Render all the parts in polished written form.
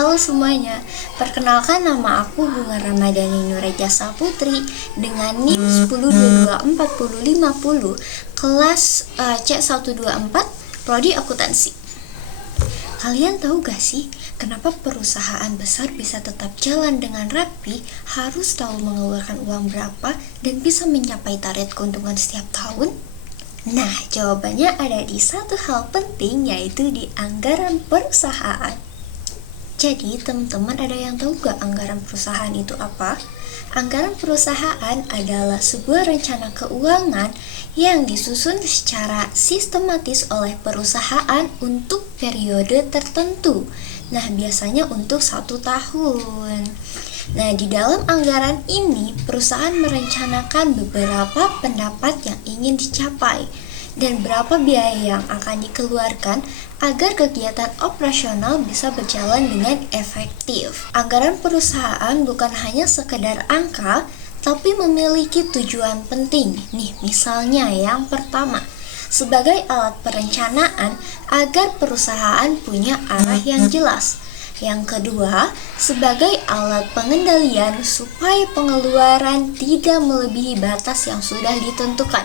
Halo semuanya, perkenalkan nama aku Bunga Ramadhani Nureja Saputri dengan NIM 10224050 kelas C124 Prodi Akuntansi. Kalian tahu gak sih kenapa perusahaan besar bisa tetap jalan dengan rapi, harus tahu mengeluarkan uang berapa dan bisa mencapai target keuntungan setiap tahun? Nah, jawabannya ada di satu hal penting, yaitu di anggaran perusahaan. Jadi, teman-teman ada yang tahu gak anggaran perusahaan itu apa? Anggaran perusahaan adalah sebuah rencana keuangan yang disusun secara sistematis oleh perusahaan untuk periode tertentu. Nah, biasanya untuk 1 tahun. Nah, di dalam anggaran ini, perusahaan merencanakan beberapa pendapat yang ingin dicapai dan berapa biaya yang akan dikeluarkan agar kegiatan operasional bisa berjalan dengan efektif. Anggaran perusahaan bukan hanya sekedar angka, tapi memiliki tujuan penting. Nih, misalnya yang pertama, sebagai alat perencanaan agar perusahaan punya arah yang jelas. Yang kedua, sebagai alat pengendalian supaya pengeluaran tidak melebihi batas yang sudah ditentukan.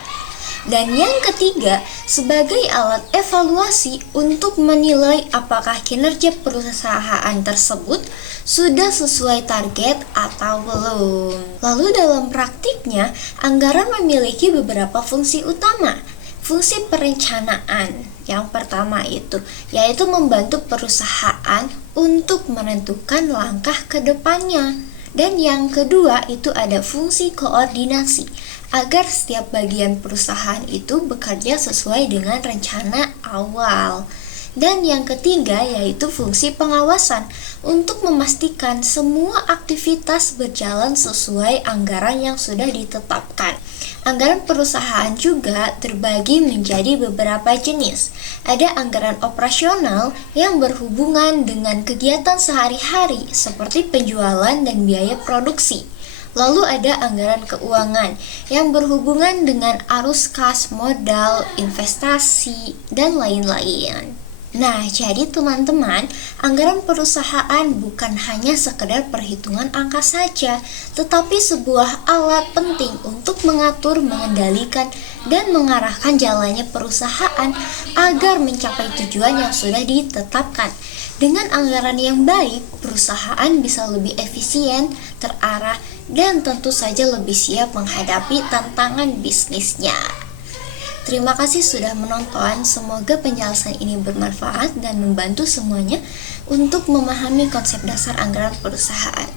Dan yang ketiga, sebagai alat evaluasi untuk menilai apakah kinerja perusahaan tersebut sudah sesuai target atau belum. Lalu dalam praktiknya, anggaran memiliki beberapa fungsi utama. Fungsi perencanaan yang pertama yaitu membantu perusahaan untuk menentukan langkah ke depannya. Dan yang kedua itu ada fungsi koordinasi, agar setiap bagian perusahaan itu bekerja sesuai dengan rencana awal. Dan yang ketiga yaitu fungsi pengawasan, untuk memastikan semua aktivitas berjalan sesuai anggaran yang sudah ditetapkan. Anggaran perusahaan juga terbagi menjadi beberapa jenis. Ada anggaran operasional yang berhubungan dengan kegiatan sehari-hari seperti penjualan dan biaya produksi. Lalu ada anggaran keuangan yang berhubungan dengan arus kas, modal, investasi, dan lain-lain. Nah, jadi teman-teman, anggaran perusahaan bukan hanya sekedar perhitungan angka saja, tetapi sebuah alat penting untuk mengatur, mengendalikan, dan mengarahkan jalannya perusahaan agar mencapai tujuan yang sudah ditetapkan. Dengan anggaran yang baik, perusahaan bisa lebih efisien, terarah, dan tentu saja lebih siap menghadapi tantangan bisnisnya. Terima kasih sudah menonton, semoga penjelasan ini bermanfaat dan membantu semuanya untuk memahami konsep dasar anggaran perusahaan.